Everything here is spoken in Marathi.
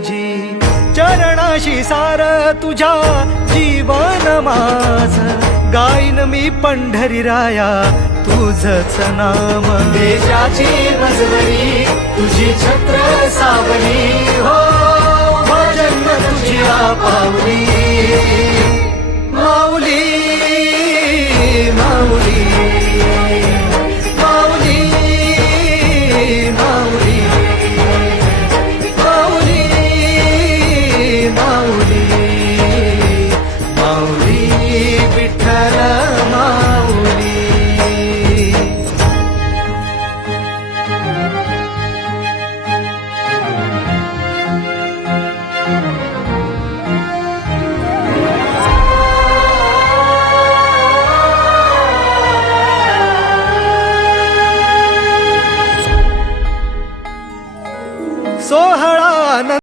तुझी चरणाशी सार तुझ्या जीवन माझ गाईन मी पंढरी राया तुझच नाम देशाची मजवरी तुझी छत्र सावली हो